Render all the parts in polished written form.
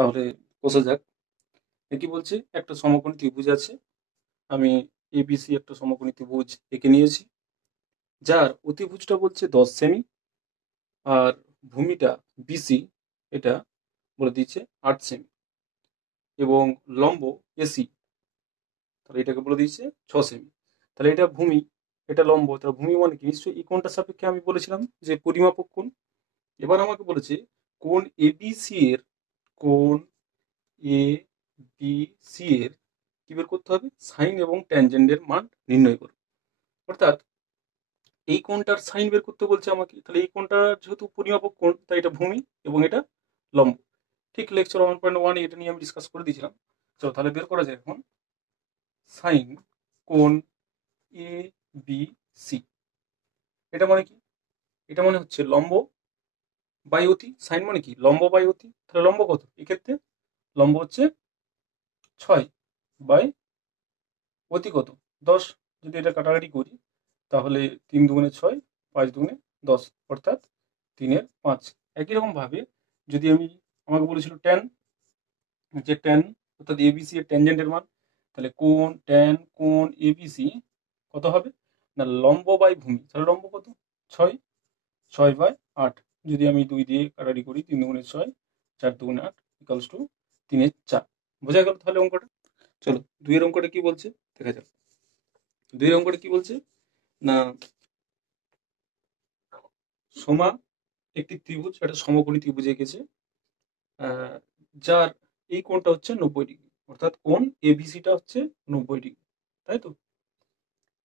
তাহলে বোঝা যাক। কি বলছে, একটা সমকোণী ত্রিভুজ আছে। আমি এবিসি একটা সমকোণী ত্রিভুজ এঁকে নিয়েছি, যার অতিভুজটা বলছে 10 সেমি, আর ভূমিটা বিসি এটা বলে দিচ্ছে 8 সেমি, এবং লম্ব এসি তাহলে এটাকে বলে দিচ্ছে 6 সেমি। তাহলে এটা ভূমি, এটা লম্ব, তাহলে ভূমি মানে কি? নিশ্চয়ই এই কোণটার সাপেক্ষে আমি বলেছিলাম যে পরিমাপক কোণ। এবার আমাকে বলেছে কোণ এবিসি এর, কোণ এ বি সি এর কি বের করতে হবে? সাইন এবং ট্যানজেন্টের মান নির্ণয় করো। অর্থাৎ এই কোণটার সাইন বের করতে বলছে আমাকে, তাহলে এই কোণটা যেহেতু পরিমাপক কোণ তাই এটা ভূমি এবং এটা লম্ব। ঠিক লেকচার 1.1 এটা নিয়ে আমি ডিসকাস করে দিয়েছিলাম। চলো তাহলে বের করা যায় এখন সাইন কোণ এ বি সি। এটা মানে কি? এটা মানে হচ্ছে লম্ব বাই অতি। সাইন মানে কি? লম্ব বাই অতি। তাহলে লম্ব কত এক্ষেত্রে? লম্ব হচ্ছে 6 বাই অতি কত? 10। যদি এটা কাটাকাটি করি তাহলে 3 দুগুণে 6, 5 দুগুণে 10, অর্থাৎ 3 এর 5। একই রকম ভাবে যদি আমি, আমাকে বলেছিল ট্যান, যে ট্যান অর্থাৎ এবিসি এর ট্যানজেন্টের মান, তাহলে কোণ ট্যান কোণ এবিসি কত হবে না? লম্ব বাই ভূমি। তাহলে লম্ব কত? 6, 6/8। যদি আমি 2 দিয়ে কাটাকাটি করি, 3 দুগুণে 6, 4 দুগুণে 8 ইকুয়ালস টু 3/4। বোঝা গেল তাহলে অঙ্কটা? চলো 2 এর অঙ্কটা কি বলছে দেখা যাক। 2 এর অঙ্কটা কি বলছে না, সোমা একটি ত্রিভুজ, একটা সমকোণী ত্রিভুজ এঁকেছে, যার এই কোণটা হচ্ছে 90 ডিগ্রি, অর্থাৎ কোণ এবিসিটা হচ্ছে 90 ডিগ্রি, তাই তো?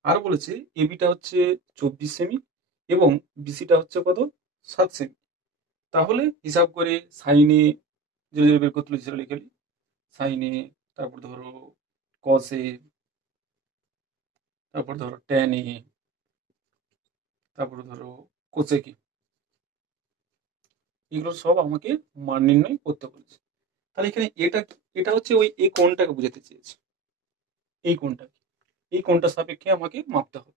আর বলেছে এবিটা হচ্ছে 24 সেমি এবং বিসিটা হচ্ছে কত? 7 সেমি। তাহলে হিসাব করে সাইনে যেটা যেটা বের করতে হলো সেটা লিখে নিই। সাইনে, তারপর ধরো কসে, তারপর ধরো ট্যানে, তারপরে ধরো কোসেকে, এগুলো সব আমাকে মান নির্ণয় করতে বলেছে। তাহলে এখানে এটা এটা হচ্ছে ওই এই কোণটাকে বোঝাতে চেয়েছে। এই কোণটাকে, এই কোণটার সাপেক্ষে আমাকে মাপতে হবে।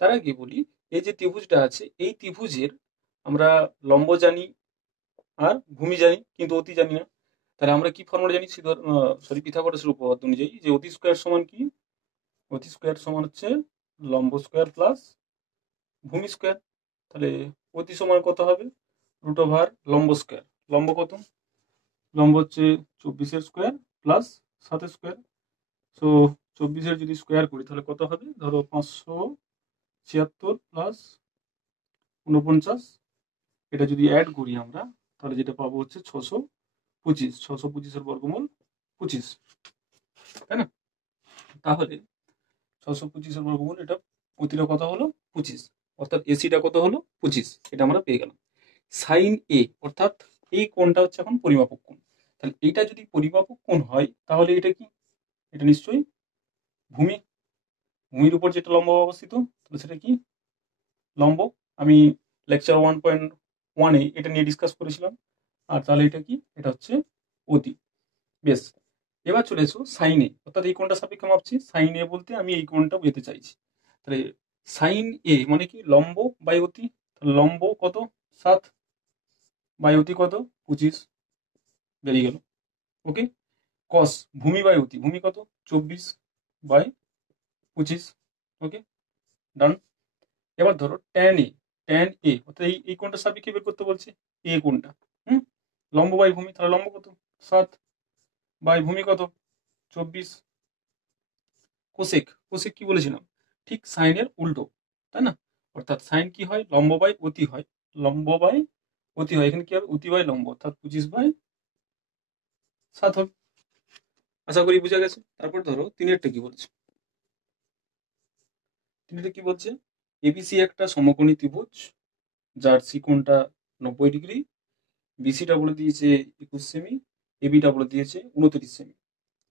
তার আগে বলি, এই যে ত্রিভুজটা আছে এই ত্রিভুজের আমরা লম্ব জানি আর ভূমি জানি, কিন্তু অতি জানি না। তাহলে আমরা কি ফর্মুলা জানি? পিথাগোরাসের উপপাদ্য অনুযায়ী যে অতি স্কয়ার সমান কি? অতি স্কয়ার সমান হচ্ছে লম্ব স্কয়ার প্লাস ভূমি স্কয়ার। তাহলে অতি সমান কত হবে? √, লম্ব স্কয়ার। লম্ব কত? লম্ব হচ্ছে 24 স্কয়ার প্লাস 7 স্কয়ার। সো 24 যদি স্কয়ার করি তাহলে কত হবে? ধরো 576 প্লাস 49, এটা যদি অ্যাড করি আমরা তাহলে যেটা পাবো হচ্ছে 625। 625 বর্গমূল 25, তাই না? তাহলে 625 বর্গমূল, এটা প্রতিটা কত হলো? 25, অর্থাৎ এসিটা কত হলো? 25। এটা আমরা পেয়ে গেলাম। সাইন এ অর্থাৎ এই কোণটা হচ্ছে এখন পরিমাপক কোণ। তাহলে এইটা যদি পরিমাপক কোণ হয় তাহলে এটা কি? এটা নিশ্চয়ই ভূমি। ভূমির উপর যেটা লম্ব অবস্থিত তাহলে সেটা কি? লম্ব। আমি লেকচার 1.1 এটা নিয়ে ডিসকাস করেছিলাম। আর তাহলে এটা কি? এটা হচ্ছে অতি। বেশ, এবার চলে এসো সাইনে, অর্থাৎ এই কোণটা সাপেক্ষে মাপছি। সাইন এ বলতে আমি এই কোণটা বোঝাতে চাইছি। তাহলে সাইন এ মানে কি? লম্ব বাই অতি। লম্ব কত? 7 বাই অতি কত? 25, বেরিয়ে গেল। ওকে। কস ভূমি বাই অতি, ভূমি কত? 24/25। ওকে, ডান। এবার ধরো ট্যান এ, ট্যান এ অর্থাৎ এই কোণটা সাপেক্ষে বের করতে বলছে এ কোণটা। হুম, লম্ব বাই ভূমি, তাহলে লম্ব কত? 7 বাই ভূমি কত? 24। কোসেক, কোসেক কি বলেছিলাম? ঠিক সাইনের উল্টো, তাই না? অর্থাৎ সাইন কি হয়? লম্ব বাই অতি হয়। লম্ব বাই অতি হয়, এখানে কি হবে? অতি বাই লম্ব, অর্থাৎ 25/7 হবে। আশা করি বুঝা গেছে। তারপর ধরো তিনেরটা কি বলছে? তিনেরটা কি বলছে? এবিসি একটা সমকোণী ত্রিভুজ, যার সি কোণটা 90 ডিগ্রি, বিসিটা বলে দিয়েছে 21 সেমি, এবিটা বলে দিয়েছে 29 সেমি।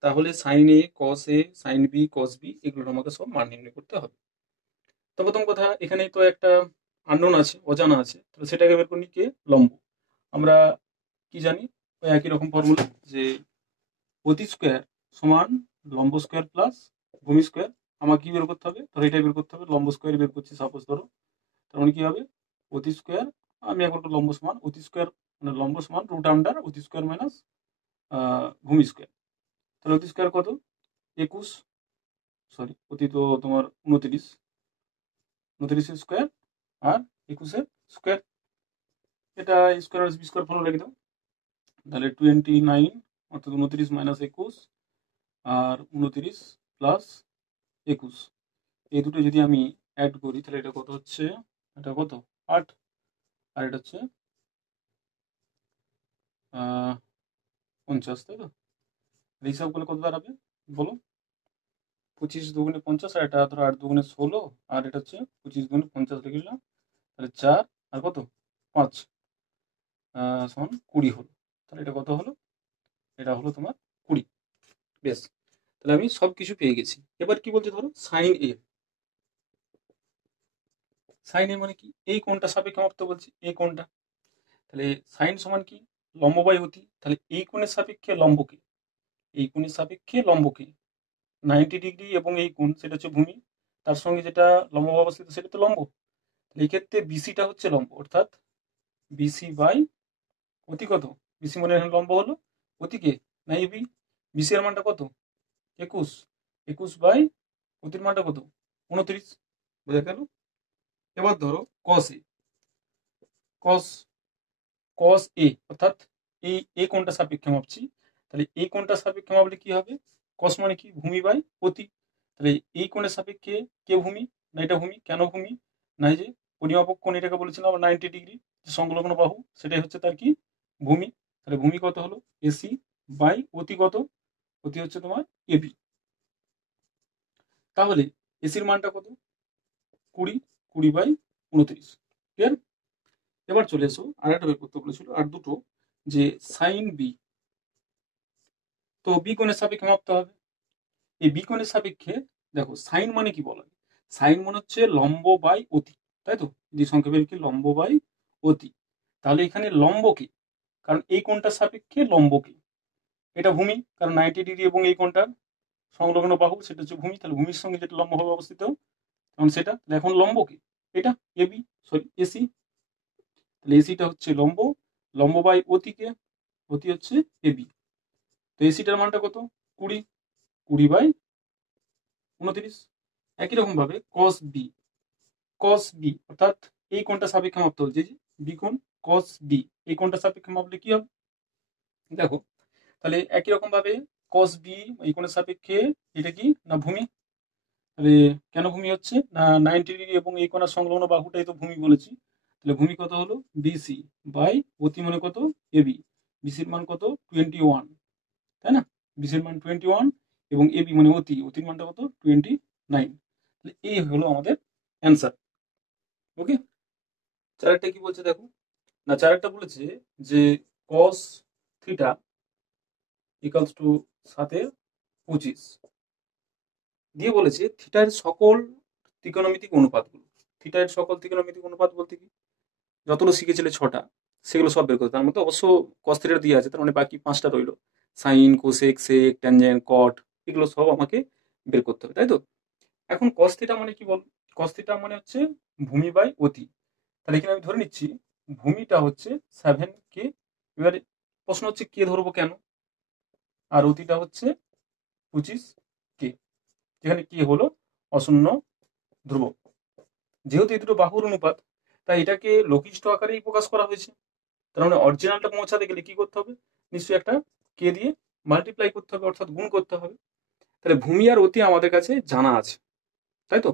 তাহলে সাইন এ কস এ সাইন বি কস বি এগুলোর আমাকে সব মান নির্ণয় করতে হবে। তো প্রথম কথা, এখানে তো একটা আননোন আছে, অজানা আছে, তাহলে সেটাকে বের করি কে? লম্ব। আমরা কি জানি? ওই একই রকম ফর্মুলা, যে অতি স্কোয়ার সমান লম্ব স্কোয়ার প্লাস ভূমি স্কোয়ার। আমার কি বের করতে হবে? ধরো এটাই বের করতে হবে। লম্ব স্কোয়ার বের করছি সাপোজ ধরো, তার মানে কি হবে? অতি স্কোয়ার, আমি এখন লম্ব সমান অতি স্কোয়ার, মানে লম্ব সমান √, অতি স্কোয়ার মাইনাস ভূমি স্কোয়ার। তাহলে অতি স্কোয়ার কত? 21, সরি অতি তো তোমার 29, 29 স্কোয়ার আর 21 স্কোয়ার। এটা স্কোয়ার আর বি স্কোয়ার ফর্মুলা লিখে দাও। তাহলে 29 অর্থাৎ 29 মাইনাস 21 আর 29 প্লাস 21, এই দুটো যদি আমি অ্যাড করি তাহলে এটা কত হচ্ছে? এটা কত? 8। আর এটা হচ্ছে 50, তাই তো? হিসাব করলে কত দাঁড়াবে বলো? 25 দুগুণে 50, আর এটা ধরো 8 দুগুণে 16, আর এটা হচ্ছে 25 দুগুণে 50 লিখে দিলাম। তাহলে 4 আর কত? 5 সমান 20 হলো। তাহলে এটা কত হলো? এটা হলো তোমার 20। বেশ, তাহলে আমি সব কিছু পেয়ে গেছি। এবার কি বলছে ধরো সাইন এ। সাইন এ মানে কি? এই কোণটা সাপেক্ষে মাপতে বলছি, এই কোণটা। তাহলে সাইন সমান কি? লম্ব বাই অতি। তাহলে এই কোণের সাপেক্ষে লম্বকে, এই কোণের সাপেক্ষে লম্বকে 90 ডিগ্রি, এবং এই কোণ সেটা হচ্ছে ভূমি, তার সঙ্গে যেটা লম্ব অবস্থিত সেটা তো লম্ব। তাহলে এই ক্ষেত্রে বিসিটা হচ্ছে লম্ব, অর্থাৎ বিসি বাই অতি কত? বিসি মানে এখানে লম্ব হলো, অতিকে না এবি। বিসি এর মানটা কত? 21, 21 বাই অতির মানটা কত? 29। বোঝা গেল? এবার ধরো কস এ, কস কস এ অর্থাৎ এই কোণটা সাপেক্ষে মাপছি। তাহলে এই কোণটা সাপেক্ষে মাপলে কি হবে? কস মানে কি? ভূমি বাই অতি। তাহলে এই কোণের সাপেক্ষে কে ভূমি? না এটা ভূমি। কেন ভূমি? না এই যে পরিমাপক কোণ এটাকে বলেছিলাম 90 ডিগ্রি, যে সংলগ্ন বাহু সেটাই হচ্ছে তার কি? ভূমি। তাহলে ভূমি কত হলো? এসি বাই অতি কত? অতি হচ্ছে তোমার এবি। তাহলে এসির মানটা কত? 20, 20 বাই 29। ক্লিয়ার? এবার চলে এসো আর একটা বের করতে বলেছিল, আর দুটো, যে সাইন বি। তো বি কোণের সাপেক্ষে মাপতে হবে। এই বি কোণের সাপেক্ষে দেখো সাইন মানে কি বলা হয়? সাইন মানে হচ্ছে লম্ব বাই অতি, তাই তো? যদি সংক্ষেপে কি লম্ব বাই অতি। তাহলে এখানে লম্ব কি? কারণ এই কোণটার সাপেক্ষে লম্ব কি? এটা ভূমি, কারণ 90 ডিগ্রি এবং এই কোণটার সংলগ্ন বাহু সেটা হচ্ছে ভূমি। তাহলে ভূমির সঙ্গে যেটা লম্ব হবে অবস্থিত, তখন সেটা এখন লম্ব কি? এটা এবি, সরি এসি। তাহলে এসিটা হচ্ছে লম্ব, লম্ব বাই অতিকে, অতি হচ্ছে এবি। তো এসিটার মানটা কত? 20, 20 বাই 29। একই রকম ভাবে কস বি, কস বি অর্থাৎ এই কোণটা সাপেক্ষে মাপতে হচ্ছে, যে বি কোণ কস বি, এই কোণটা সাপেক্ষে মাপলে কি হবে দেখো। তাহলে একই রকম ভাবে কস বি এই কোণের সাপেক্ষে এটা কি? না ভূমি। তাহলে কেন ভূমি হচ্ছে? না 90 ডিগ্রি এবং এই কোণের সংলগ্ন বাহুটাই তো ভূমি বলেছি। তাহলে ভূমি কত হলো? বিসি বাই অতি মানে কত? এবি। বিসির মান কত? 21, তাই না? বিসির মান 21 এবং এবি মানে অতি, অতির মানটা কত? 29। তাহলে এই হলো আমাদের অ্যান্সার। ওকে, চারেরটা কি বলছে দেখো। না, চারেরটা বলেছে যে কস থিটা ইকালস টু 7/25 দিয়ে বলেছে থিটার সকল ত্রিকোণমিতিক অনুপাতগুলো। থিটার সকল ত্রিকোণমিতিক অনুপাত বলতে কি? যতগুলো শিখেছিলে 6টা, সেগুলো সব বের করতে। তার মধ্যে অবশ্য কস থিটা দিয়ে আছে, তার মানে বাকি 5টা রইলো, সাইন, কোসেক, সেক, ট্যানজেন্ট, কট, এগুলো সব আমাকে বের করতে হবে, তাই তো? এখন কস থিটা মানে কি বল? কস থিটা মানে হচ্ছে ভূমি বাই অতি। তাহলে এখানে আমি ধরে নিচ্ছি ভূমিটা হচ্ছে 7K। এবারে প্রশ্ন হচ্ছে কে ধরবো কেন? আর অতিটা হচ্ছে 25K, যেখানে কি হলো অশূন্য ধ্রুবক। যেহেতু এই দুটো বাহুর অনুপাত, তাই এটাকে লঘিষ্ঠ আকারেই প্রকাশ করা হয়েছে। তার মানে অরিজিনালটা পৌঁছাতে গেলে কি করতে হবে? নিশ্চয়ই একটা কে দিয়ে মাল্টিপ্লাই করতে হবে, অর্থাৎ গুণ করতে হবে। তাহলে ভূমি আর অতি আমাদের কাছে জানা আছে, তাই তো?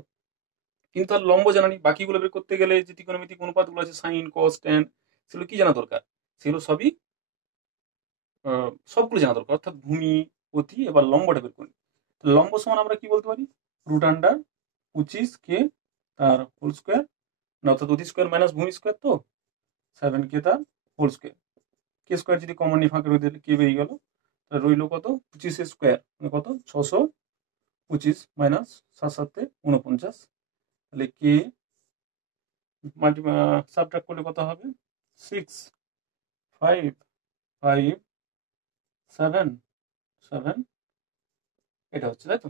কিন্তু আর লম্ব জানা নেই। বাকিগুলো বের করতে গেলে যে ত্রিকোণমিতিক অনুপাতগুলো আছে সাইন, কস, ট্যান, সেগুলো কি জানা দরকার? সেগুলো সবই সবগুলো জানা দরকার, অর্থাৎ ভূমি, অতি, এবার লম্বটা বের করি। লম্ব সমান আমরা কি বলতে পারি? √25K তার হোল স্কোয়ার, অর্থাৎ অতি স্কোয়ার মাইনাস ভূমি স্কোয়ার, তো 7K তার হোল স্কোয়ার। কে স্কোয়ার যদি কমন নিয়ে ফাঁকে রয়ে দিলে কে বেরিয়ে গেল, তাহলে রইল কত? 25 স্কোয়ার মানে কত? 625 মাইনাস 7×7=49। তাহলে কে মাল্টি সাবট্রাক্ট করলে কত হবে? 6, 5, 5, 7, 7, এটা হচ্ছে, তাই তো?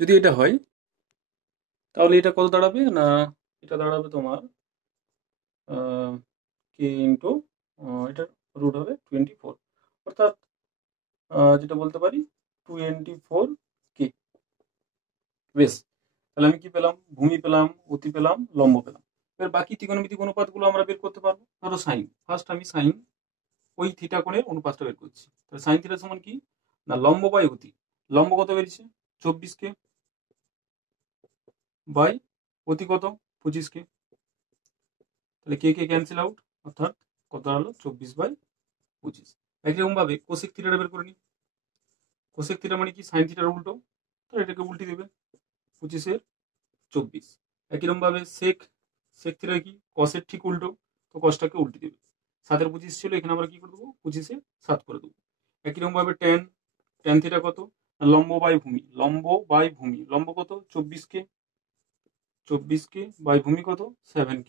যদি এটা হয় তাহলে এটা কত দাঁড়াবে? না এটা দাঁড়াবে তোমার কে ইন্টু এটার রুট হবে 24। অর্থাৎ যেটা বলতে পারি 24K। বেশ, তাহলে আমি কি পেলাম? ভূমি পেলাম, অতি পেলাম, লম্ব পেলাম। এবার বাকি ত্রিকোণমিতিক অনুপাতগুলো আমরা বের করতে পারবো। ধরো সাইন, ফার্স্ট আমি সাইন ওই থিটা কোণের অনুপাতটা বের করছি। তাহলে সাইন থিটা সমান কি না লম্ব বাই অতি। লম্ব কত বেরিয়েছে? 24K বাই অতি কত? 25K। তাহলে কে কে ক্যান্সেল আউট, অর্থাৎ কত হলো 24/25। একরকম ভাবে কোসেক থিটাটা বের করে নিই। কোসেক থিটা মানে কি সাইন থিটার উল্টো, তাহলে এটাকে উল্টে দেবে 25/24। একইরকম ভাবে সেক, সেক থিটা কি কসের ঠিক উল্টো, তো কসটাকে উল্টে দেবে। 7/25 ছিল, এখানে আমরা কি করে দেবো 25/7 করে দেবো। একইরকম ভাবে ট্যান, ট্যান থিটা কত? লম্ব বাই ভূমি, লম্ব বাই ভূমি, লম্ব কত 24K, 24K বাই ভূমি কত 7K।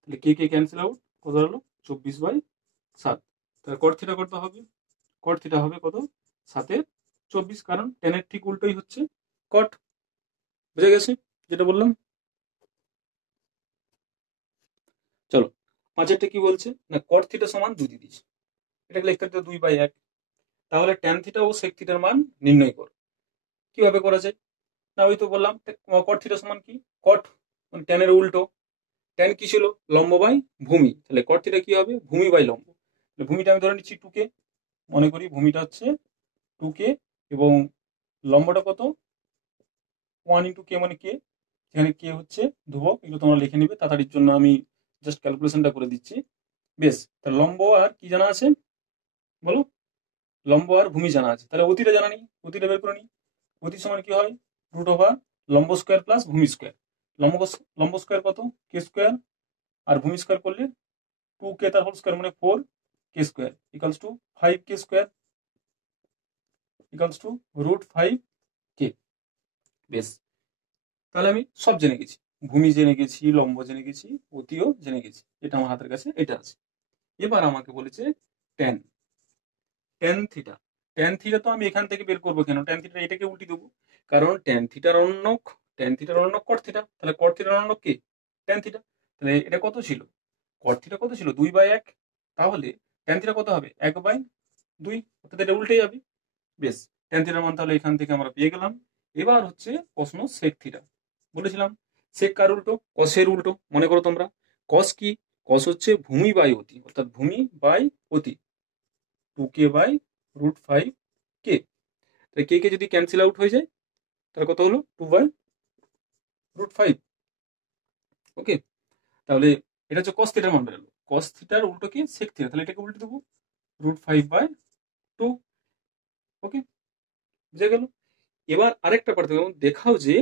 তাহলে কে কে ক্যান্সেল আউট, কত হলো 24/7। তাহলে কট থিটা কত হবে? কট থিটা হবে কত 7/24, কারণ টেনের ঠিক উল্টোই হচ্ছে কট। বুঝে গেছে যেটা বললাম? চলো, পাঁচেরটা কি বলছে না কট থিটা সমান 2 দিয়ে দিয়েছে, এটাকে লিখতে হবে 2/1। তাহলে ট্যান থিটা ও সেক থিটার মান নির্ণয় করো। কিভাবে করা যায়? না ওই তো বললাম কট থিটা সমান কি কট মানে ট্যানের উল্টো। ট্যান কি ছিল? লম্ব বাই ভূমি, তাহলে কট থিটা কি হবে? ভূমি বাই লম্ব। ভূমিটা আমি ধরে নিচ্ছি 2K, মনে করি ভূমিটা হচ্ছে 2K এবং লম্বটা কত 1 × K মানে K, এখানে K হচ্ছে ধ্রুবক, এগুলো তোমরা লিখে নিবে তাড়াতাড়ির জন্য, আমি জাস্ট ক্যালকুলেশনটা করে দিচ্ছি। বেশ, তাহলে লম্ব আর কি জানা আছে বলো? লম্ব আর ভূমি জানা আছে, তাহলে অতিটা জানা নেই, অতিটা বের করে নিই। অতি সমান কি হয়? √ওভার লম্ব স্কোয়ার প্লাস ভূমি স্কোয়ার। লম্ব স্কোয়ার কত? K স্কোয়ার, আর ভূমি স্কোয়ার করলে 2K তার হোল স্কোয়ার মানে 4K square equals two 5K square equals two √5K। বেশ, তাহলে আমি সব জেনে গেছি, ভূমি জেনে গেছি, লম্ব জেনে গেছি, অতিও জেনে গেছি, এটা আমার হাতের কাছে এটা আছে। এবার আমাকে বলেছে tan, tan theta. Tan theta তো আমি এখান থেকে বের করবো কেন? ট্যান থিটা এটাকে উল্টি দেবো, কারণ ট্যান থিটার অনন্যক, ট্যান থিটার অনন্যক কট থিটা, তাহলে কট থিটার অনন্যক কে? Tan theta. তাহলে এটা কত ছিল? কট থিটা কত ছিল? 2/1, তাহলে ট্যান থিটা কত হবে? 1/2, অর্থাৎ এটা উল্টে যাবে। বেশ, ট্যান থিটার মান তাহলে এখান থেকে আমরা পেয়ে গেলাম। এবার হচ্ছে প্রশ্ন সেক থিটা। বলেছিলাম সেক কার উল্টো? কসের উল্টো। মনে করো তোমরা কস কি? কস হচ্ছে ভূমি বাই অতি, অর্থাৎ ভূমি বাই অতি, 2K বাই √5K। তাহলে কে কে যদি ক্যান্সেল আউট হয়ে যায় তাহলে কত হলো 2/√5। ওকে, তাহলে এটা হচ্ছে কস থিটার মান বেরোলো। কস থিটার উল্টো কি? সেক থিটা, তাহলে এটাকে উল্টে দেবো √5/2। ওকে, বুঝে গেল? এবার আরেকটা পার্থক্য দেখাও যে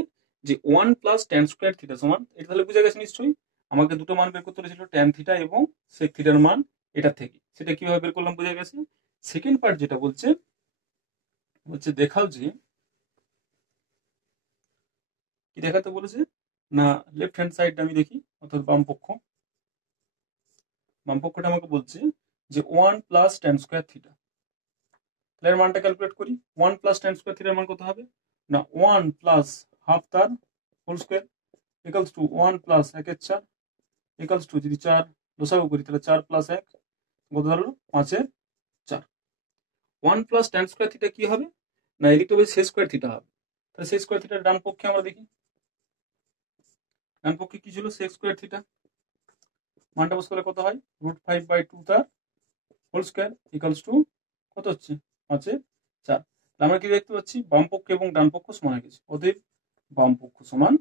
যে 1 + tan² থিটা সমান, এটা তাহলে বুঝে গেছে নিশ্চয়ই। আমাকে দুটো মান বের করতে হয়েছিল, ট্যান থিটা এবং সেক থিটার মান, এটা থেকে সেটা কিভাবে বের করলাম বুঝে গেছে। সেকেন্ড পার্ট যেটা বলছে, বলছে দেখাও যে, কি দেখাতে বলেছে না লেফট হ্যান্ড সাইড আমি দেখি, অর্থাৎ বাম পক্ষ, বাম পক্ষটা আমাকে বলছে যে 1 + tan² থিটা। তাহলে এর মানটা ক্যালকুলেট করি। 1 + tan² থিটার মান কত হবে না 1 + হাফ তার whole square equals to 1 + 1/4 equals to, যদি 4 লসাগু করি তাহলে 4 + 1 কত দাঁড়ালো 5/4। 1 + tan² থিটা কি হবে না এদিকে হবে sec² থিটা হবে। তাহলে sec² থিটার ডান পক্ষে আমরা দেখি, ডান পক্ষে কি ছিল? sec² theta. মানটা বসে করলে কত হয়? √5/2 তার হোল স্কোয়ার ইকালস টু কত হচ্ছে 5/4। আমরা কি দেখতে পাচ্ছি? বাম পক্ষ এবং ডান পক্ষ সমান হয়ে গেছে, অতএব বাম পক্ষ সমান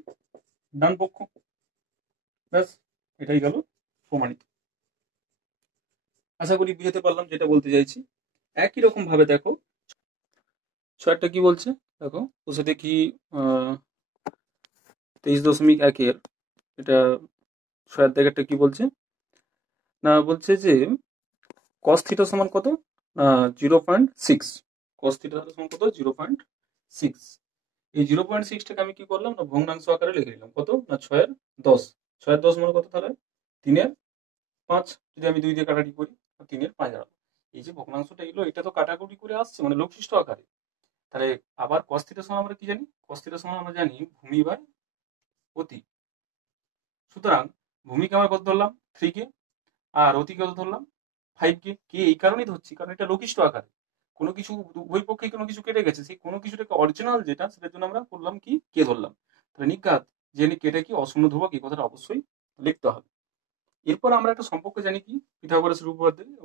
ডান পক্ষ। ব্যাস, এটাই গেল প্রমাণিত। আশা করি বুঝতে পারলাম যেটা বলতে চাইছি। একই রকম ভাবে দেখো ছয়টা কি বলছে, দেখো বসে দেখি 23.1-এর এটা ছয়ের দাগেরটা কি বলছে না বলছে যে cos থিটা সমান কত? 0.6। cos থিটা সমান কত? 0.6। এই 0.6টাকে আমি কি করলাম না ভগ্নাংশ আকারে লিখে নিলাম। কত না 6/10। 6/10 মানে কত তাহলে 3/5। যদি আমি 2 দিয়ে কাটাকাটি করি 3/5 দাঁড়ালো। এই যে ভগ্নাংশটা এলো এটা তো কাটাকুটি করে আসছে মানে লঘিষ্ঠ আকারে। তাহলে আবার cos থিটা সমান আমরা কি জানি? cos থিটা সমান আমরা জানি ভূমি বাই অতি। সুতরাং ভূমিকে আমরা কত ধরলাম 3K, আর অতি কত ধরলাম 5K। কে এই কারণেই ধরছি কারণ এটা লঘিষ্ঠ আকারে, কোনো কিছু উভয় পক্ষে কোনো কিছু কেটে গেছে, সেই কোনো কিছুটাকে অরিজিনাল যেটা সেটার জন্য আমরা করলাম কি কে ধরলাম। তাহলে নিজ্ঞাত জেনে কেটে কি অশূন্য ধ্রুবক, এই কথাটা অবশ্যই লিখতে হবে। এরপর আমরা একটা সম্পর্ক জানি কি পিথাগোরাসের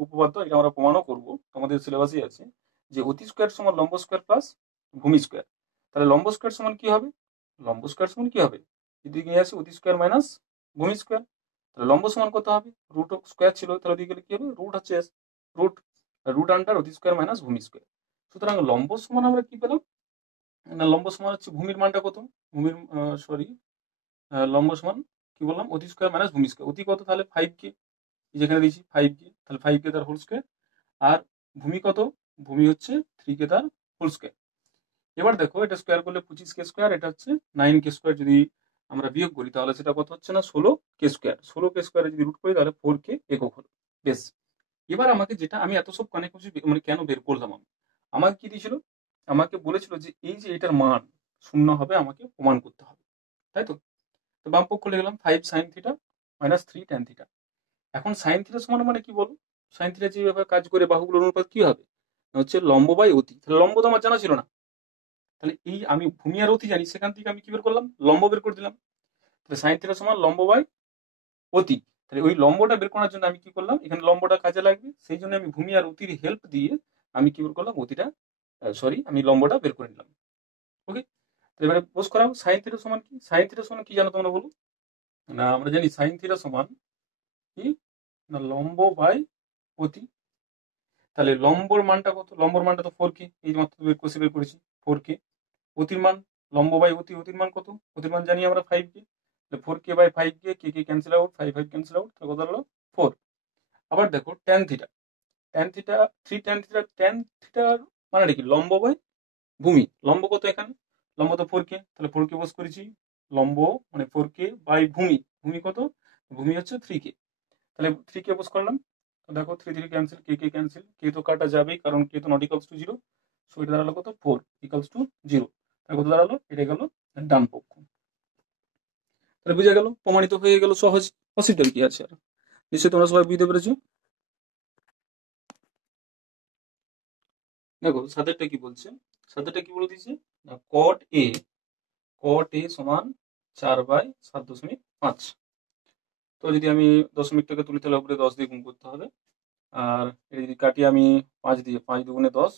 উপপাদ্য, এটা আমরা প্রমাণও করব, আমাদের সিলেবাসই আছে, যে অতি স্কোয়ার সমান লম্ব স্কোয়ার প্লাস ভূমি স্কোয়ার। তাহলে লম্ব স্কোয়ার সমান কি হবে, লম্ব স্কোয়ার সমান কি হবে, এদিকে নিয়ে আসি অতি স্কোয়ার মাইনাস ভূমি স্কোয়ার। তাহলে লম্ব সমান কত হবে, রুট স্কোয়ার ছিল, তাহলে ওদিকে গেলে কি হবে, রুট হচ্ছে রুট রুট আন্ডার অতি স্কোয়ার মাইনাস ভূমি স্কোয়ার। সুতরাং লম্ব সমান আমরা কি পেলাম না, লম্ব সমান হচ্ছে ভূমির মানটা কত, ভূমির সরি লম্ব সমান কি বললাম, অতি স্কোয়ার মাইনাস ভূমি স্কোয়ার। অতি কত তাহলে 5k, যেখানে দিয়েছি 5k, তাহলে 5k তার হোল স্কোয়ার। আর ভূমি কত, ভূমি হচ্ছে 3k তার হোল স্কোয়ার। এবার দেখো এটা স্কোয়ার করলে 25k স্কোয়ার, এটা হচ্ছে 9k স্কোয়ার, যদি আমরা বিয়োগ করি তাহলে সেটা কত হচ্ছে না 16k স্কোয়ার। 16k স্কোয়ারে যদি রুট করি তাহলে 4k একক হলো। বেশ, এবার আমাকে যেটা আমি এত সব কানে খুশি মানে কেন বের করলাম, আমি আমাকে কি দিয়েছিল, আমাকে বলেছিল যে এই যে এটার মান শূন্য হবে আমাকে প্রমাণ করতে হবে, তাই তো। তো বাম পক্ষ লিখলাম 5 sine theta minus 3 tan theta. এখন সাইন থিটা সমান মানে কি বলো, সাইন থিটা যেভাবে কাজ করে বাহুগুলোর অনুপাত কি হবে, হচ্ছে লম্ব বাই অতি। তাহলে লম্ব তো আমার জানা ছিল না, তাহলে এই আমি ভূমি আর অতি জানি, সেখান থেকে আমি কি বের করলাম, লম্ব বের করে দিলাম। তাহলে সাইন থিটা সমান লম্ব বাই অতি। তাহলে ওই লম্বটা বের করার জন্য আমি কি করলাম, এখানে লম্বটা কাজে লাগবে, সেই জন্য আমি ভূমি আর অতির হেল্প দিয়ে আমি কি বের করলাম, অতিটা আমি লম্বটা বের করে নিলাম। ওকে, এবারে পোজ করাবো সাইন থিটা সমান কি, সাইন থিটা সমান কি জানো তোমরা বলো, না আমরা জানি সাইন থিটা সমান কি না লম্ব বাই অতি। তাহলে লম্বর মানটা কত, লম্বর মানটা তো 4k, এই মাত্র বের করেছি 4k। অতির মান লম্ব বাই অতি, অতির মান কত, অতির মান জানি আমরা 5k। 4k by 5k, k cancel out, 5 cancel out, তাহলে কত হলো 4। আবার দেখো tan theta, tan theta 3 tan theta, tan থিটার মানে কি লম্ব বাই ভূমি, লম্ব কত এখানে, লম্ব তো 4k, তাহলে 4k বস করেছি, লম্ব মানে 4k বাই ভূমি, ভূমি কত, ভূমি হচ্ছে 3k, তাহলে 3k বস করলাম। তো দেখো 3 3 ক্যান্সেল, কে ক্যান্সেল, কে তো কাটা যাবেই কারণ কে তো নট ইকালস টু 0। সো এটা দাঁড়ালো কত 4 ইকালস টু 0, তাহলে কত দাঁড়ালো, এটা গেল ডান পক্ষ। তাহলে বুঝা গেল, প্রমাণিত হয়ে গেল সহজ, অসুবিধার কি আছে আর, নিশ্চয়ই তোমরা সবাই বুঝতে পেরেছো। দেখো সাতেরটা কি বলছে, সাতেরটা কি বলে দিয়েছে না কট এ সমান 4/7.5। তো যদি আমি দশমিকটাকে তুলি তাহলে উপরে 10 দিয়ে গুণ করতে হবে, আর এটা যদি কাটি আমি 5 দিয়ে, 5 দুগুণে 10,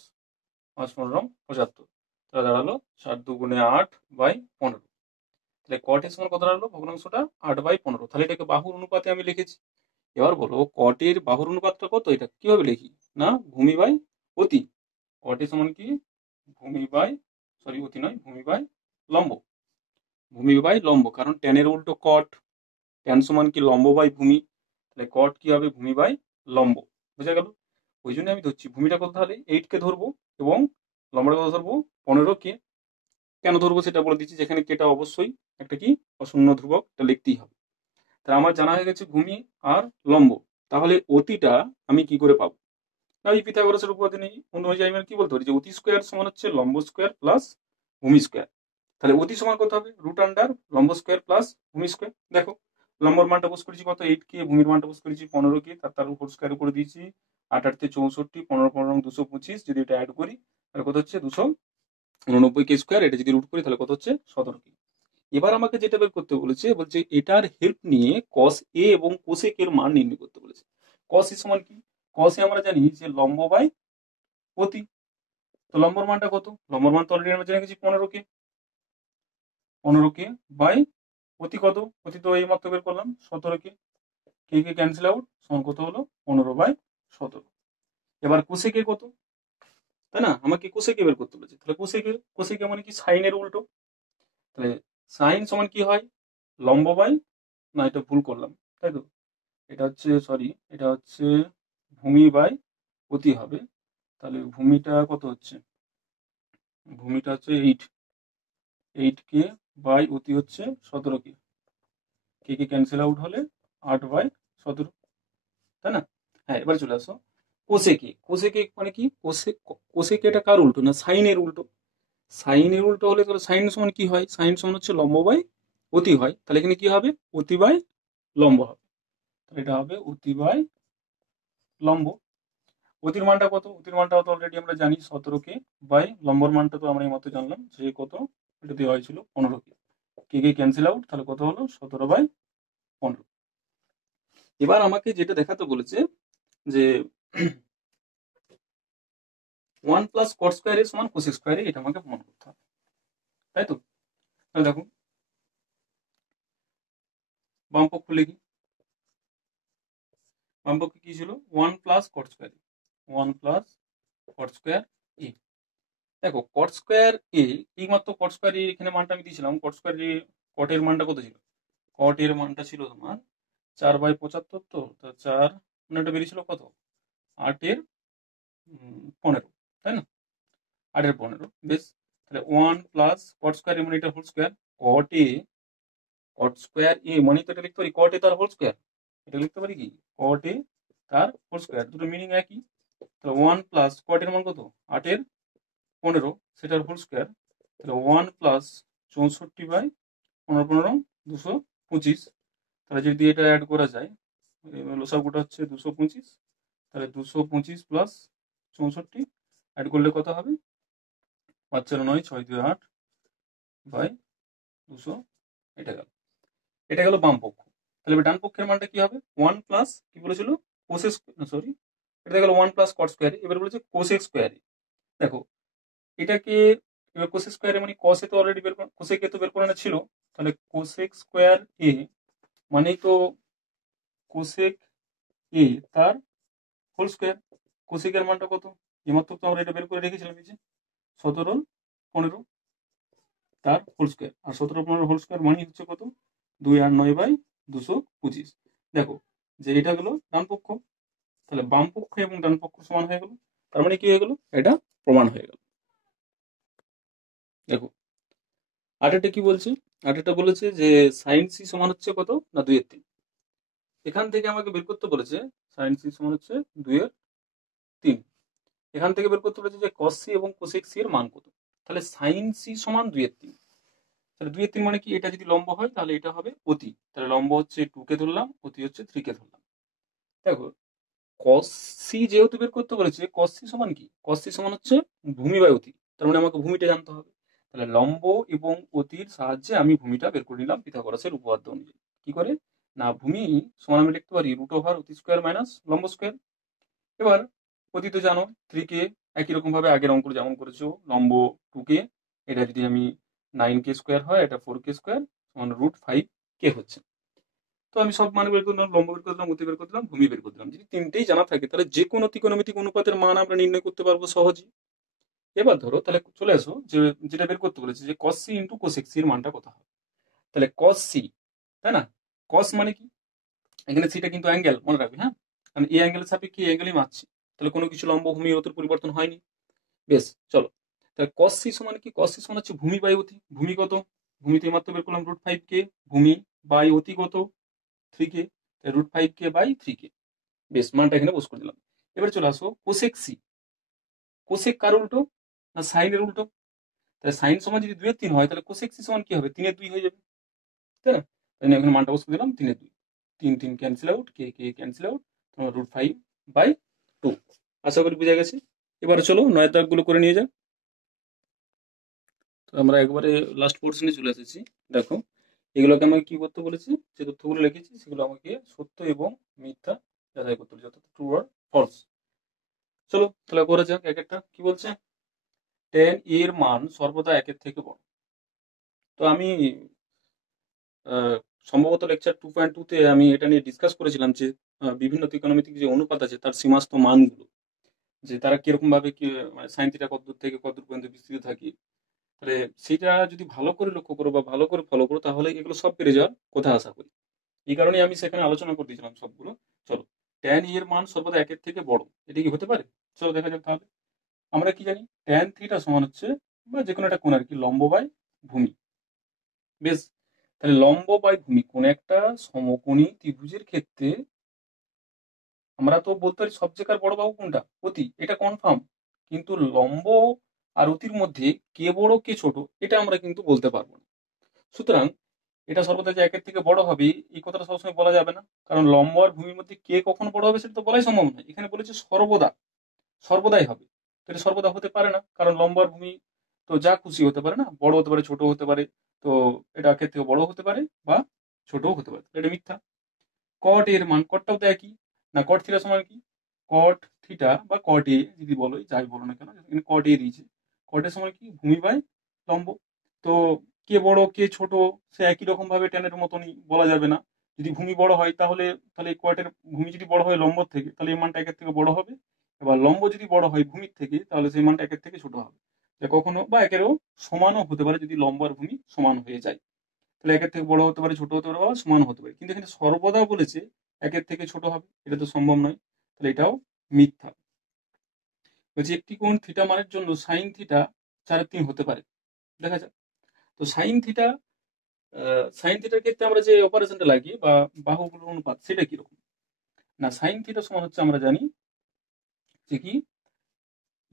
5 15 75, তাহলে দাঁড়ালো 4 দুগুণে 8/15। তাহলে কট এর সমান কত দাঁড়ালো, ভগ্নাংশটা 8/15। তাহলে এটাকে বাহুর অনুপাতে আমি লিখেছি। এবার বলো কটের বাহুর অনুপাতটা কত, এটা কিভাবে লিখি না ভূমি বাই অতি। কট এর সমান কি ভূমি বাই অতি নয়, ভূমি বাই লম্ব, ভূমি বাই লম্ব, কারণ ট্যানের উল্টো কট, ট্যান সমান কি লম্ব বাই ভূমি, তাহলে কট কি হবে ভূমি বাই লম্ব। বুঝা গেল, ওই জন্য আমি ধরছি ভূমিটা কত, তাহলে 8 কে ধরবো এবং লম্বটা কত ধরবো 15 কে। কেন ধরবো সেটা বলে দিচ্ছি, যেখানে কেটা অবশ্যই একটা কি অশূন্য ধ্রুবক, এটা লিখতেই হবে। তাহলে আমার জানা হয়ে গেছে ভূমি আর লম্ব, তাহলে অতিটা আমি কি করে পাবো, না এই পিথাগোরাসের উপপাদ্য নেই অনুযায়ী আমি কি বলতে পারি যে অতি স্কোয়ার সমান হচ্ছে লম্ব স্কোয়ার প্লাস ভূমি স্কোয়ার। তাহলে অতি সমান কত হবে, রুট আন্ডার লম্ব স্কোয়ার প্লাস ভূমি স্কোয়ার। দেখো লম্বর মানটা বস করেছি কত 8k, ভূমির মানটা বস করেছি 15k, তার উপর স্কোয়ার করে দিয়েছি 8 8 64, 15 15 225, যদি এটা অ্যাড করি তাহলে কত হচ্ছে 289k স্কোয়ার, এটা যদি রুট করি তাহলে কত হচ্ছে 17k। এবার আমাকে যেটা বের করতে বলেছে, বলছে এটার হেল্প নিয়ে cos a এবং cosec এর মান নির্ণয় করতে বলেছে। cos a সমান কি, cos a আমরা জানি যে লম্ব বাই অতি। তো লম্বর মানটা কত, লম্বর মান তো অলরেডি আমরা জেনে গেছি 15k, 15k বাই অতি কত, অতি তো এই মাত্র বের করলাম 17k, কে ক্যান্সেল আউট, সমান কত হলো 15/17। এবার কোসেকে কত, তাই না, আমাকে কোসেকে বের করতে বলেছে। তাহলে কোসেকে মানে কি সাইনের উল্টো, তাহলে সাইন সমান কি হয় লম্ব বাই, না এটা ভুল করলাম, তাই তো, এটা হচ্ছে এটা হচ্ছে ভূমি বাই অতি হবে। তাহলে ভূমিটা কত হচ্ছে, ভূমিটা হচ্ছে 8k বাই অতি হচ্ছে 17k, কে ক্যান্সেল আউট হলে 8/17, তাই না। হ্যাঁ এবার চলে আসো কোসেকে, কোসেকে মানে কি, কোসেকে এটা কার উল্টো, না সাইনের উল্টো। সাইনের উল্টো হলে তাহলে সাইন সমান কি হয়, সাইন সমান হচ্ছে লম্ব বাই অতি হয়, তাহলে এখানে কি হবে অতি বাই লম্ব হবে, তাহলে এটা হবে অতি বাই লম্ব। অতির মানটা কত? অতির মানটা তো অলরেডি আমরা জানি 17k বাই লম্বর মানটা তো আমরা এই মাত্র জানলাম যে কত, এটা দেওয়া হয়েছিল 15k। কে ক্যান্সেল আউট, তাহলে কত হলো 17/15। এবার আমাকে যেটা দেখাতে বলেছে যে 1 প্লাস কট স্কোয়ার এ সমান কোসেক স্কোয়ার এ, এটা আমাকে প্রমাণ করতে হবে, তাই তো? তাহলে দেখো বাম পক্ষ লিখি। বাম পক্ষে কি ছিল? 1 plus cot square, 1 plus cot square এ। দেখো কট স্কোয়ার এ, এইমাত্র কট স্কোয়ার এ এখানে মানটা আমি দিয়েছিলাম। কট স্কোয়ার এ কটের মানটা কত ছিল? কট এর মানটা ছিল তোমার 4/75, তো 4 মানে এটা বেরিয়েছিল কত? 8/15, তাই না? 8/15, বেশ। তাহলে 1 প্লাস কট স্কোয়ার মানে এটা হোল স্কোয়ার, কট এ, কট স্কোয়ার এ মানে তো এটা লিখতে পারি কট এ তার হোল স্কোয়ার, এটা লিখতে পারি কি কট এ তার হোল স্কোয়ার, দুটো মিনিং একই। তাহলে 1 প্লাস কট এর মান কত? 8/15, সেটার হোল স্কোয়ার। তাহলে 1 প্লাস 64/15, 225। তাহলে যদি এটা অ্যাড করা যায়, লসাগুটা হচ্ছে 225, তাহলে 225 প্লাস 64 অ্যাড করলে কত হবে? 5 4 9 6 2 8 বাই 200, এটা গেল। এটা গেল বাম পক্ষ। তাহলে এবার ডান পক্ষের মানটা কি হবে? 1 প্লাস কি বলেছিল? কোসেক, সরি, এটা গেল 1 প্লাস কট স্কোয়ার। এবার বলেছে কোসেক স্কোয়ার। দেখো এটাকে এবার কোসেক স্কোয়ারে মানে কসে তো অলরেডি বের কোসেকে তো বের করানো ছিল, তাহলে কোসেক স্কোয়ার এ মানেই তো কোসেক এ তার হোল স্কোয়ার। কোসেকের মানটা কত? এইমাত্র তো আমরা এটা বের করে রেখেছিলাম, এই যে 17/15 তার হোল স্কোয়ার। আর 17/15 হোল স্কোয়ার মানে হচ্ছে কত? 2 আর 9/225। দেখো যে এটা গেল ডান পক্ষ, তাহলে বাম পক্ষ এবং ডান পক্ষ সমান হয়ে গেল। তার মানে কি হয়ে গেল? এটা প্রমাণ হয়ে গেল। দেখো আরেকটা কি বলছে? আরেকটা বলেছে যে সাইন সি সমান হচ্ছে কত না 2/3। এখান থেকে আমাকে বের করতে বলেছে সাইন সি সমান হচ্ছে 2/3। এখান থেকে বের করতে বলেছে যে কস সি এবং কোসেক সি এর মান কত। তাহলে সাইন সি সমান 2/3। তাহলে 2/3 মানে কি? এটা যদি লম্ব হয় তাহলে এটা হবে অতি। তাহলে লম্ব হচ্ছে 2কে ধরলাম, অতি হচ্ছে 3কে ধরলাম। দেখো কস সি যেহেতু বের করতে বলেছে, কস সি সমান কি? কস সি সমান হচ্ছে ভূমি বাই অতি। তার মানে আমাকে ভূমিটা জানতে হবে। তাহলে লম্ব এবং অতির সাহায্যে আমি ভূমিটা বের করে নিলাম পিথাগোরাসের উপপাদ্য অনুযায়ী। কি করে না, ভূমি সমান আমি লিখতে পারি √ওভার অতি স্কোয়ার মাইনাস লম্ব স্কোয়ার। এবার অতি তো জানো 3কে, একই রকম ভাবে আগের অঙ্ক যেমন করেছো লম্ব 2কে, এটা যদি আমি 9k স্কোয়ার হয়, এটা 4k স্কোয়ার সমান √5k হচ্ছে। তো আমি সব মান বের করলাম, লম্ব বের করলাম, অতি বের করলাম, ভূমি বের করলাম। যদি তিনটেই জানা থাকে তাহলে যে কোনো ত্রিকোণমিতিক অনুপাতের মান আমরা নির্ণয় করতে পারবো সহজেই। এবার ধরো তাহলে চলে আসো যে যেটা বের করতে বলেছে যে cos c into cosec C এর মানটা কত হবে। তাহলে cos c, তাই না? cos মানে কি? এখানে সিটা কিন্তু অ্যাঙ্গেল, মনে রাখবে, হ্যাঁ? আমি এই অ্যাঙ্গেলের সাপেক্ষে এই অ্যাঙ্গেলই মারছি। তাহলে কোনো কিছু লম্ব ভূমি অতির পরিবর্তন হয়নি। বেশ, চলো তাহলে cos c সমান কি? cos c সমান হচ্ছে ভূমি বাই অতি। ভূমি কত? ভূমিতে মাত্র বের করলাম √5k, ভূমি বাই অতি কত? 3k, √5k by 3k। বেশ, মানটা এখানে বস করে দিলাম। এবার চলে আসো কোসেক সি। কোসেক কার উল্টো? না সাইনের উল্টো। তাহলে সাইন সমান যদি 2/3 হয় তাহলে কোসেক সি সমান কি হবে? 3/2 হয়ে যাবে, তাই না? তাই এখানে মানটা বস করে দিলাম 3/2। 3 3 ক্যান্সেল আউট, কে কে ক্যান্সেল আউট, তোমার √5/2। আশা করি বুঝা গেছে। এবারে চলো নয়ের দাগগুলো করে নিয়ে যাও। তো আমরা একবারে লাস্ট পোর্শনে চলে এসেছি। দেখো এগুলোকে আমাকে কি করতে বলেছি? যে তথ্যগুলো লিখেছি সেগুলো আমাকে সত্য এবং মিথ্যা যাচাই করতে বলেছে, অর্থাৎ ট্রু আর ফলস। চলো তাহলে করে যাক এক একটা। কি বলছে? tan এর মান সর্বদা 1-এর থেকে বড়। তো আমি সম্ভবত লেকচার 2.2 তে আমি এটা নিয়ে ডিসকাস করেছিলাম যে বিভিন্ন ত্রিকোণমিতিক যে অনুপাত আছে তার সীমাস্ত মানগুলো, যে তারা কিরকম ভাবে কি মানে সাইন থিটা কতদূর থেকে কতদূর পর্যন্ত বিস্তৃত থাকে। তাহলে সেটা যদি ভালো করে লক্ষ্য করো বা ভালো করে ফলো করো তাহলে এগুলো সব পেরে যাওয়ার কথা আশা করি। এই কারণে আমি সেখানে আলোচনা করতেছিলাম সবগুলো। চলো, tan এর মান সর্বদা 1-এর থেকে বড়, এটা কি হতে পারে? চলো দেখা যাক তাহলে। আমরা কি জানি? tan থিটা সমান হচ্ছে বা যে কোনো একটা কোণ আর কি, লম্ব বাই ভূমি। বেশ, তাহলে লম্ব বাই ভূমি কোন একটা সমকোণী ত্রিভুজের ক্ষেত্রে আমরা তো বলতে পারি সব জায়গার বড় বাহু কোনটা? অতি, এটা কনফার্ম। কিন্তু লম্ব আর অতির মধ্যে কে বড় কে ছোট এটা আমরা কিন্তু বলতে পারবো না। সুতরাং এটা সর্বদা যে 1-এর থেকে বড় হবে এই কথাটা সবসময় বলা যাবে না, কারণ লম্ব আর ভূমির মধ্যে কে কখন বড় হবে সেটা তো বলাই সম্ভব নয়। এখানে বলেছে সর্বদা, সর্বদাই হবে। তো এটা সর্বদা হতে পারে না, কারণ লম্ব আর ভূমি তো যা খুশি হতে পারে না, বড় হতে পারে, ছোট হতে পারে। তো এটা একের থেকে বড় হতে পারে বা ছোটও হতে পারে, এটা মিথ্যা। কট এর মান, কটটাও তো একই না, কট থিটা সমান কি, কট থিটা বা কট এ যদি বলো, যাই বলো না কেন, এখানে কট এ দিয়েছে, কট এর সমান কি, ভূমি বাই লম্ব। তো কে বড় কে ছোট সে একই রকম ভাবে টেনের মতনই বলা যাবে না। যদি ভূমি বড় হয় তাহলে, তাহলে কটের ভূমি যদি বড় হয় লম্ব থেকে, তাহলে এই মানটা একের থেকে বড় হবে। এবার লম্ব যদি বড় হয় ভূমির থেকে, তাহলে সেই মানটা একের থেকে ছোট হবে। যে কখনো বা একেরও সমানও হতে পারে যদি লম্ব আর ভূমি সমান হয়ে যায়। তাহলে একের থেকে বড় হতে পারে, ছোট হতে পারে বা সমান হতে পারে, কিন্তু এখানে সর্বদা বলেছে একের থেকে ছোট হবে, এটা তো সম্ভব নয়। তাহলে এটাও মিথ্যা। বলছি একটি কোণ থিটা মানের জন্য সাইন থিটা 4/3 হতে পারে। দেখা যাক। তো সাইন থিটার ক্ষেত্রে আমরা যে অপারেশনটা লাগি বা বাহুগুলোর অনুপাত, সেটা কিরকম না, সাইন থিটা সমান হচ্ছে আমরা জানি যে কি,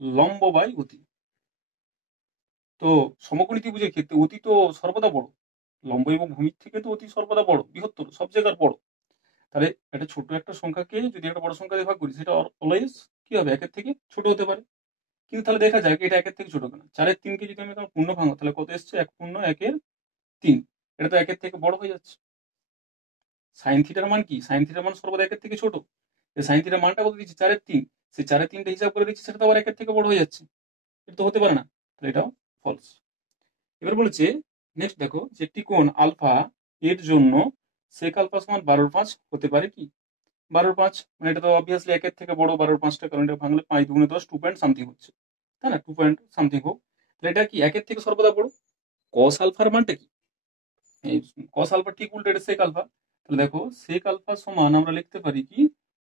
লম্ব বাই অতি। তো সমকোণী ত্রিভুজের ক্ষেত্রে অতি তো সর্বদা বড়, লম্ব এবং ভূমির থেকে তো অতি সর্বদা বড়, বৃহত্তর, সব জায়গার বড়। তাহলে একটা ছোট একটা সংখ্যাকে যদি একটা বড় সংখ্যা দিয়ে ভাগ করি, সেটা অলওয়েজ কি হবে, একের থেকে ছোট হতে পারে। কিন্তু তাহলে দেখা যায় এটা একের থেকে ছোট কেন, 4/3 যদি আমি পূর্ণ ভাঙো, তাহলে কত এসছে, 1/1/3। এটা তো একের থেকে বড় হয়ে যাচ্ছে। সাইন থিটার মান কি, সাইন থিটার মান সর্বদা একের থেকে ছোট। সাইন থিটার মানটা কত দিচ্ছি, 4/3, সেই 4/3 হিসাব করে দিচ্ছি, সেটা তো আবার একের থেকে বড় হয়ে যাচ্ছে। এটা তো হতে পারে না, তাহলে এটাও ফলস। এবার বলেছে নেক্সট দেখো, যে একটি কোণ আলফা এর জন্য সেক আলফা সমান 12/5 হতে পারে কি, 12/5, মানে এটা তো অবভিয়াসলি একের থেকে বড় 12/5টা, কারণ এটা ভাঙলে 5 দুগুণে 10, 2 পয়েন্ট সামথিং হচ্ছে, তাই না, 2 পয়েন্ট সামথিং হোক। তাহলে এটা কি একের থেকে সর্বদা বড়। কস আলফার মানটা কি, এই কস আলফা ঠিক উল্টো, এটা সেক আলফা। তাহলে দেখো সেক আলফা সমান আমরা লিখতে পারি কি,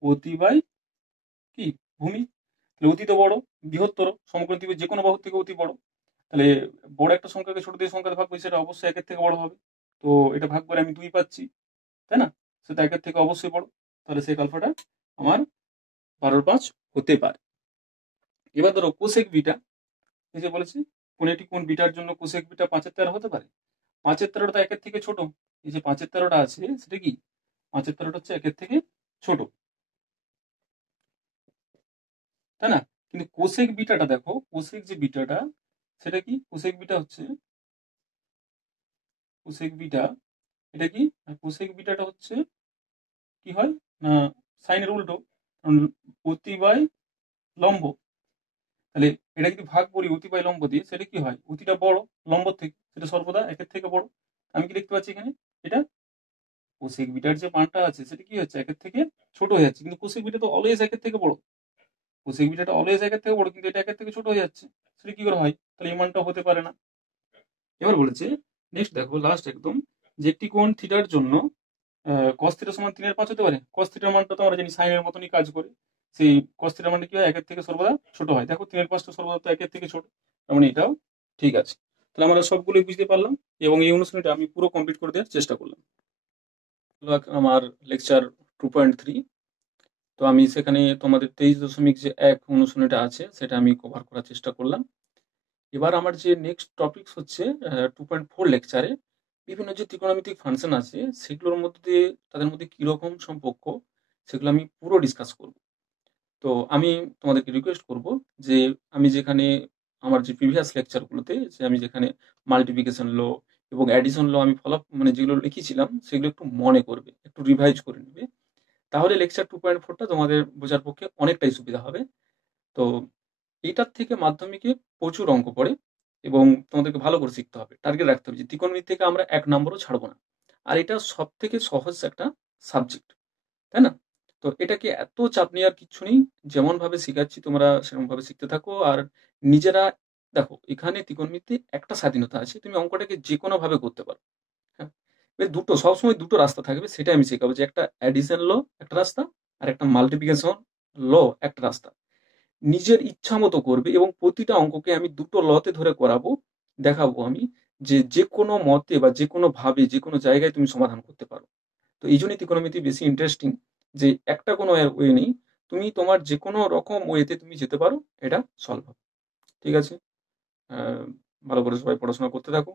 অতি বাই কি, ভূমি। তাহলে অতি তো বড়, বৃহত্তর, সমকোণ ত্রিভুজ যে কোনো বাহুর থেকে অতি বড়। তাহলে বড় একটা সংখ্যাকে ছোট দিয়ে সংখ্যাতে ভাগ করি, সেটা অবশ্যই একের থেকে বড় হবে। তো এটা ভাগ করে আমি 2 পাচ্ছি, তাই না, সেটা একের থেকে অবশ্যই বড়। তাহলে সেক আলফাটা আমার 12/5 হতে পারে। এবার ধরো কোসেক বিটা, এই যে বলেছি কোন একটি কোণ বিটার জন্য কোসেক বিটা 5/13 হতে পারে। 5/13 তো একের থেকে ছোট, এই যে 5/13 আছে সেটা কি, 5/13 হচ্ছে একের থেকে ছোট, তাই না। কিন্তু কোসেক বিটাটা দেখো, কোসেক যে বিটাটা, সেটা কি, কোসেক বিটা হচ্ছে, কোসেক বিটা এটা কি, কোসেক বিটাটা হচ্ছে কি হয় না, সাইনের উল্টো, কারণ অতি বাই লম্ব। তাহলে এটা যদি ভাগ করি অতি বাই লম্ব দিয়ে, সেটা কি হয়, অতিটা বড় লম্ব থেকে, সেটা সর্বদা একের থেকে বড়। আমি কি দেখতে পাচ্ছি এখানে, এটা কোসেক বিটার যে মানটা আছে সেটা কি হচ্ছে, একের থেকে ছোট হয়ে যাচ্ছে, কিন্তু কোসেক বিটা তো অলওয়েজ একের থেকে বড়। কোসেক বিটাটা অলওয়েজ একের থেকে বড়, কিন্তু এটা একের থেকে ছোট হয়ে যাচ্ছে, সেটা কি করে হয়, তাহলে এই মানটা হতে পারে না। এবার বলেছে নেক্সট দেখো, লাস্ট একদম, যে একটি কোণ থিটার জন্য কস থিটা সমান 3/5 হতে পারে। কস থিটার মানটা তো আমরা জানি সাইনের মতনই কাজ করে। সেই কস থিটার মানটা কি হয়, একের থেকে সর্বদা ছোট হয়। দেখো 3/5টা সর্বদা তো একের থেকে ছোট, তার মানে এটাও ঠিক আছে। তাহলে আমরা সবগুলোই বুঝতে পারলাম, এবং এই অনুশীলনটা আমি পুরো কমপ্লিট করে দেওয়ার চেষ্টা করলাম। আমার লেকচার 2.3। তো আমি সেখানে তোমাদের 23.1 অনুশীলনীটা আছে, সেটা আমি কভার করার চেষ্টা করলাম। এবার আমার যে নেক্সট টপিক হচ্ছে 2.4 লেকচারে বিভিন্ন যে ত্রিকোণমিতিক ফাংশন আছে, সেগুলোর মধ্যে তাদের মধ্যে কিরকম সম্পর্ক, সেগুলো আমি পুরো ডিসকাস করব। তো আমি তোমাদেরকে রিকোয়েস্ট করব যে আমি যেখানে আমার যে প্রিভিয়াস লেকচারগুলোতে যে আমি যেখানে মাল্টিপ্লিকেশন ল এবং অ্যাডিশন ল আমি ফলো মানে যেগুলো লিখেছিলাম, সেগুলো একটু মনে করবে, একটু রিভাইজ করে নেবে। তাহলে লেকচার 2.4টা তোমাদের বোঝার পক্ষে অনেকটাই সুবিধা হবে। তো এটার থেকে মাধ্যমিকে প্রচুর অঙ্ক পড়ে, এবং তোমাদেরকে ভালো করে শিখতে হবে, টার্গেট রাখতে হবে যে ত্রিকোণমিতি থেকে আমরা 1 নম্বরও ছাড়বো না। আর এটা সব থেকে সহজ একটা সাবজেক্ট, তাই না। তো এটাকে এত চাপ নেওয়ার কিচ্ছু নেই, যেমন ভাবে শিখাচ্ছি তোমরা সেরকম ভাবে শিখতে থাকো। আর নিজেরা দেখো, এখানে ত্রিকোণমিতি একটা স্বাধীনতা আছে, তুমি অঙ্কটাকে যে কোনো ভাবে করতে পারো। হ্যাঁ, এবার দুটো সবসময় দুটো রাস্তা থাকবে, সেটা আমি শেখাবো, যে একটা অ্যাডিশন ল একটা রাস্তা, আর একটা মাল্টিপ্লিকেশন ল একটা রাস্তা। নিজের ইচ্ছা মতো করবে, এবং প্রতিটা অঙ্ককে আমি দুটো লতে ধরে করাবো, দেখাবো আমি যে যে কোনো মতে বা যে কোনো ভাবে যে কোনো জায়গায় তুমি সমাধান করতে পারো। তো এই জন্যই ত্রিকোণমিতি বেশি ইন্টারেস্টিং, যে একটা কোনো ওয়ে নেই, তুমি তোমার যে কোনো রকম ওয়েতে তুমি যেতে পারো, এটা সলভ হবে। ঠিক আছে, ভালো করে সবাই পড়াশোনা করতে থাকো।